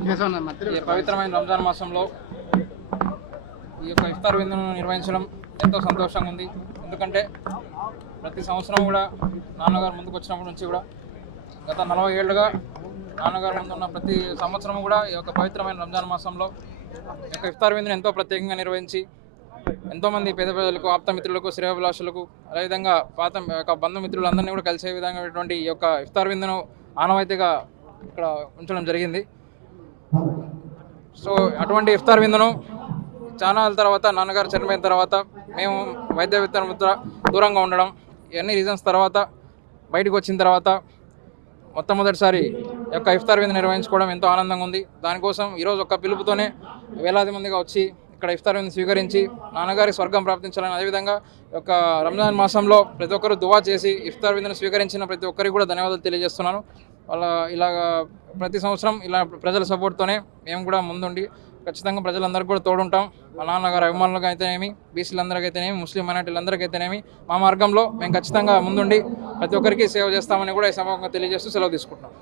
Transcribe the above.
ఈ పవిత్రమైన రంజాన్ మాసంలో ఈ యొక్క ఇఫ్తార్ విందును నిర్వహించడం ఎంతో సంతోషంగా ఉంది. ఎందుకంటే ప్రతి సంవత్సరం కూడా నాన్నగారు ముందుకు వచ్చినప్పటి నుంచి కూడా గత నలభై ఏళ్ళుగా నాన్నగారు ముందున్న ప్రతి సంవత్సరం కూడా ఈ యొక్క పవిత్రమైన రంజాన్ మాసంలో ఈ యొక్క ఇఫ్తార్ విందును ఎంతో ప్రత్యేకంగా నిర్వహించి ఎంతోమంది పేద ప్రజలకు ఆప్తమిత్రులకు శ్రేయభిలాషులకు అదేవిధంగా పాత యొక్క బంధుమిత్రులందరినీ కూడా కలిసే విధంగా ఈ యొక్క ఇఫ్తార్ విందును ఆనవాయితీగా ఇక్కడ ఉంచడం జరిగింది. సో అటువంటి ఇఫ్తార్ విందును చాలా తర్వాత నాన్నగారు చనిపోయిన తర్వాత మేము వైద్య విత్తనం దూరంగా ఉండడం ఇవన్నీ రీజన్స్ తర్వాత బయటకు వచ్చిన తర్వాత మొట్టమొదటిసారి యొక్క ఇఫ్తార్ విందు నిర్వహించుకోవడం ఎంతో ఆనందంగా ఉంది. దానికోసం ఈరోజు ఒక పిలుపుతోనే వేలాది మందిగా వచ్చి ఇక్కడ ఇఫ్తార్ విందు స్వీకరించి నాన్నగారి స్వర్గం ప్రాప్తించాలని అదేవిధంగా ఒక రంజాన్ మాసంలో ప్రతి ఒక్కరు దువా చేసి ఇఫ్తార్ విందును స్వీకరించిన ప్రతి ఒక్కరికి కూడా ధన్యవాదాలు తెలియజేస్తున్నాను. వాళ్ళ ఇలాగా ప్రతి సంవత్సరం ఇలా ప్రజల సపోర్ట్తోనే మేము కూడా ముందుండి ఖచ్చితంగా ప్రజలందరికీ కూడా తోడుంటాం మా నాన్నగారు అభిమానులకు అయితేనేమి బీసీలందరికీ అయితేనేమి ముస్లిం మైనార్టీలందరికీ అయితేనేమి మా మార్గంలో మేము ఖచ్చితంగా ముందుండి ప్రతి ఒక్కరికి సేవ చేస్తామని కూడా ఈ సభకు తెలియజేస్తూ సెలవు తీసుకుంటున్నాం